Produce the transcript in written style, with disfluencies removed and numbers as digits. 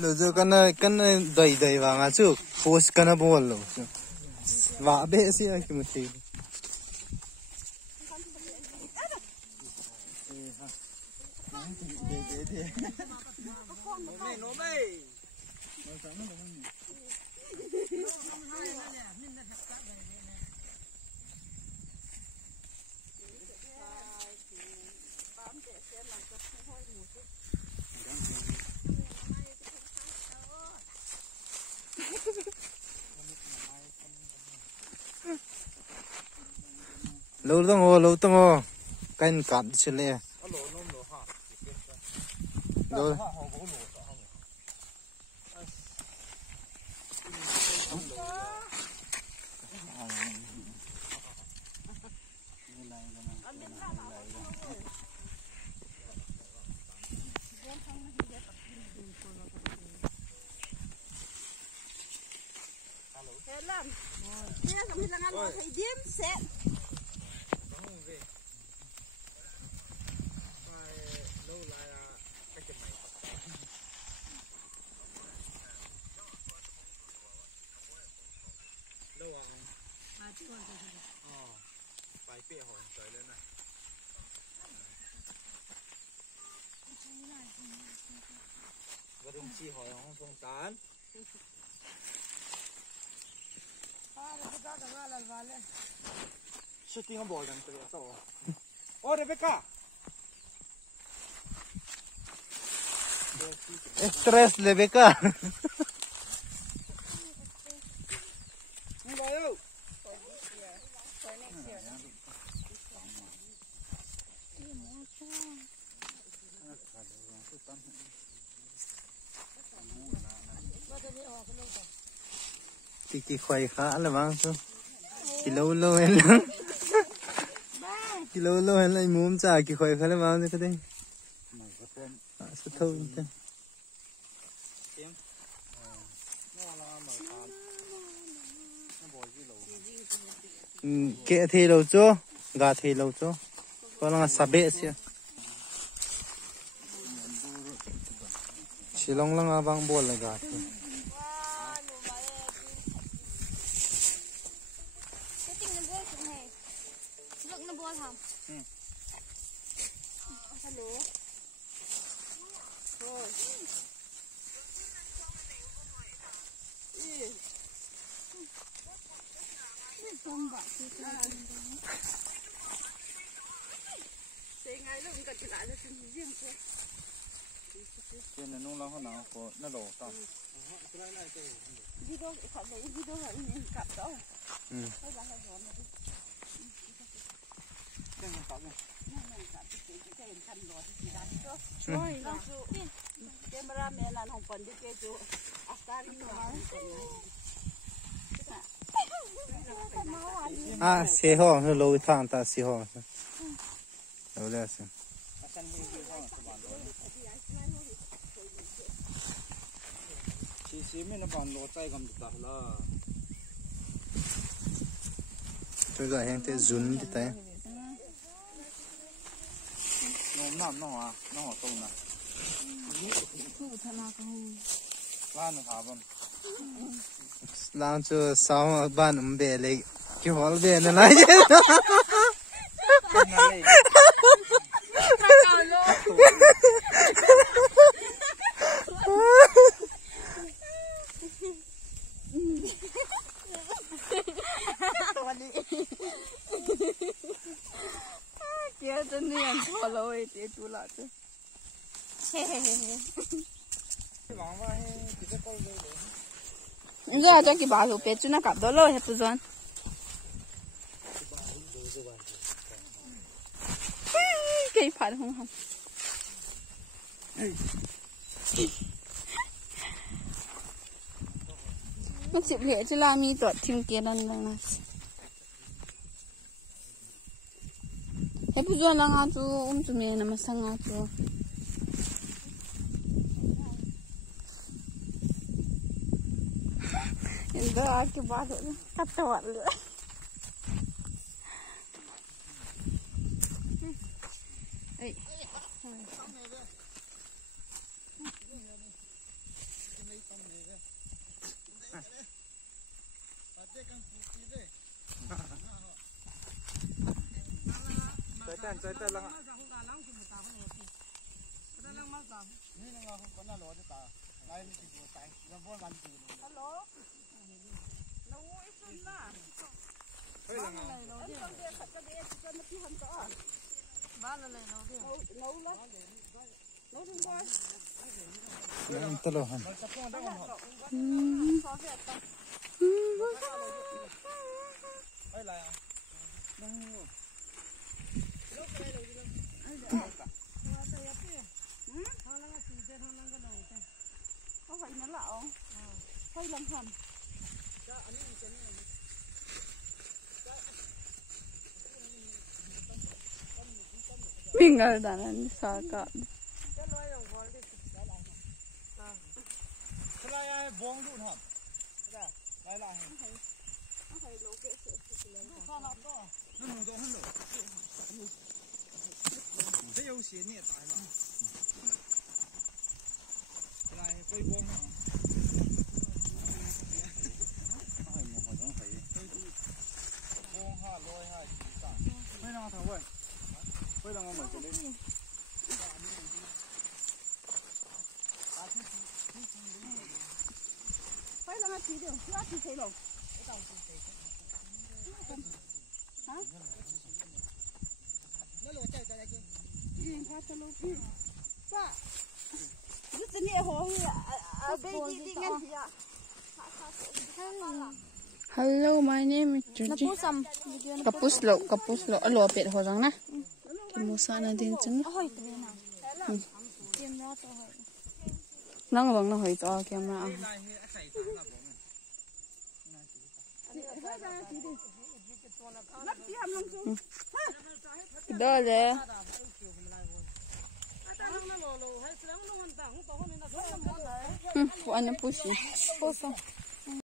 lo zo kana dai wa nga chu post kana bol lo wa be si a ki muti lâu tông ô canh cạn xin lệ rồi đồng chí hỏi không phong tán shooting ang ball ng tuloy so oh Rebecca stress Rebecca ngayo Tiki khoai khá là vang số lâu lâu hen lắm lâu lâu hen lại muốn trả kỳ khoai khá là vang thế đây số thâu thế kệ thì lâu cho gà thì lâu cho có là sạp bể xí chỉ long long vang bol là gà trên này nung lao nào có nó đổ tao video phải lấy video là mình cặp đó à xe ho nó lâu thang ta xe ho lâu đấy xem chỉ mình là bàn lỗ tay cầm được là tôi gọi hàng thế dùn đi tay nó hả tôm nè lan cho sao ban bể lấy cái hol bể nó lại kia chân đi ăn thua rồi thì chú lại chứ giờ cho cái bà lụp bé chú nó cặp đó rồi hết rồi cái phải không không nó chịu lệ chứ là mi tuột thêm kia lần này hết bây giờ là ngã chú chú mẹ nằm sang ngã chú hiện giờ cái bát rồi cắt tọt nữa Chơi tên lăng. Hello. Nấu ít hơn mà. Ba là này nấu đi. Anh đi khát cái đấy cho nó kia không có. Ba là này nấu đi. Nấu lắm. Nấu thêm coi. Yang teluhan. Có phải nó lạo hay lắm hẳn. Mình ở đàn sao cả. Cái buông luôn hả? Lại lại. Nó phải lỗ kệ sự lên. Nó nổ to hơn rồi. Thế yêu xí nè tại mà. Lại quay buông hả? Ai mà hỏi nó phải. Buông ha lôi ha chỉ cả. Mấy nào thằng ơi. Bây giờ mình sẽ lên. Phải là nó chỉ được, chưa thì thấy rồi. Hả? Nó lùa chạy cái gì? Yên phát cho lúc đi. Dạ. Cứ tự nhiên hồ đây đi ngang gì ạ? Hello, my name is Georgie. Kapus lo, alo pet ho rang na. Kimusa na din chung. Nang bang na hoi to camera. Đó le. Phụ anh push.